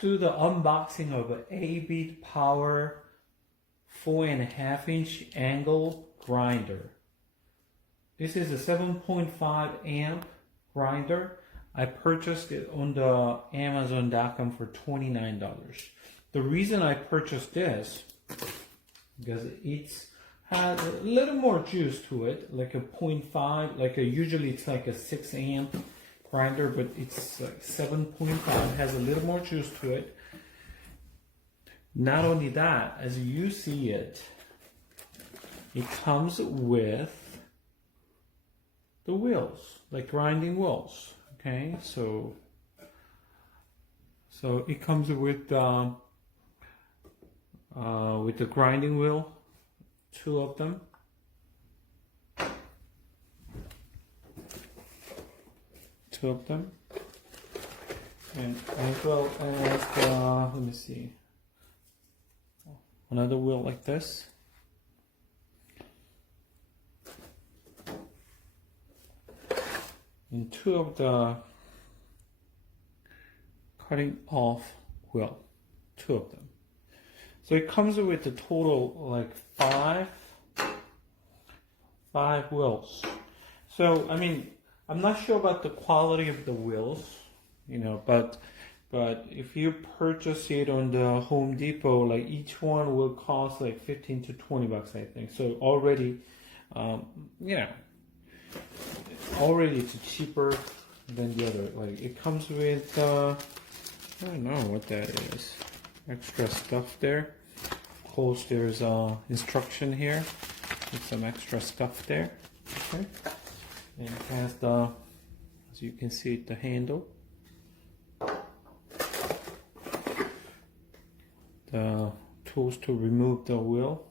do the unboxing of an AVID Power 4.5-inch angle grinder. This is a 7.5 amp grinder. I purchased it on the Amazon.com for $29. The reason I purchased this because it has a little more juice to it, like a 0.5, usually it's like a 6 amp grinder, but it's like 7.5, has a little more juice to it. Not only that, as you see it, it comes with the wheels, like grinding wheels. Okay, so it comes with the grinding wheel, 2 of them. And as well as let me see, another wheel like this. And 2 of the cutting off wheel, 2 of them. So it comes with a total like 5 wheels. So I mean, I'm not sure about the quality of the wheels, you know, but if you purchase it on the Home Depot, like each one will cost like 15 to 20 bucks, I think. So already, you know, already it's cheaper than the other. Like it comes with I don't know what that is, extra stuff there. Of course, there's instruction here with some extra stuff there. Okay, and it has the, as you can see, the handle, the tools to remove the wheel,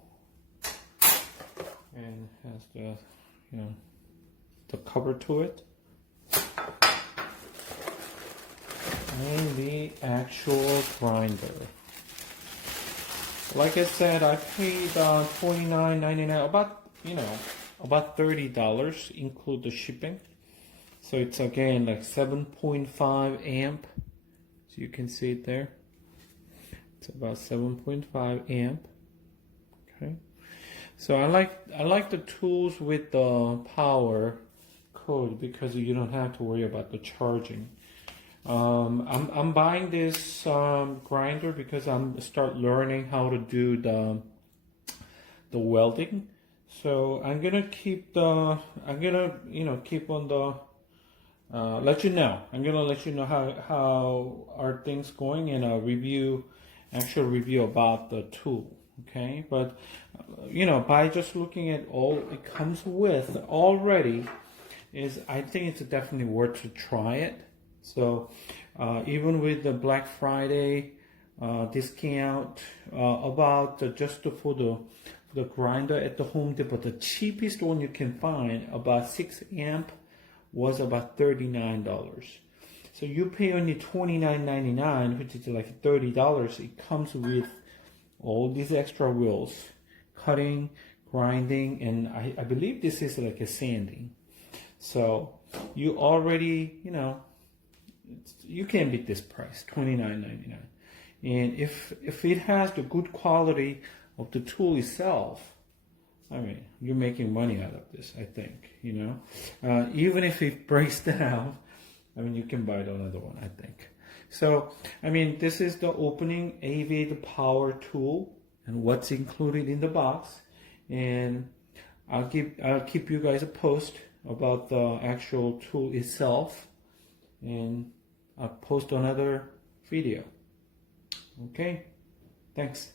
and has the, you know, the cover to it, and the actual grinder. Like I said, I paid $29.99, about, you know, about $30, include the shipping. So it's again like 7.5 amp. So you can see it there. It's about 7.5 amp. Okay. So I like the tools with the power code because you don't have to worry about the charging. I'm buying this grinder because I'm start learning how to do the welding. So I'm gonna keep on the let you know. I'm gonna let you know how are things going, and a actual review about the tool. Okay, but you know, by just looking at all it comes with already, I think it's definitely worth to try it. So even with the Black Friday discount, about just for the grinder at the Home Depot, the cheapest one you can find, about 6 amp, was about $39. So you pay only $29.99, which is like $30. It comes with all these extra wheels, cutting, grinding, and I believe this is like a sanding. So you already, you know, you can't beat this price, $29.99. And if it has the good quality of the tool itself, I mean, you're making money out of this, I think, you know. Even if it breaks down, I mean, you can buy another one, I think. So, I mean, this is the opening AVID power tool and what's included in the box. And I'll keep you guys a post about the actual tool itself. And I'll post another video. Okay, thanks.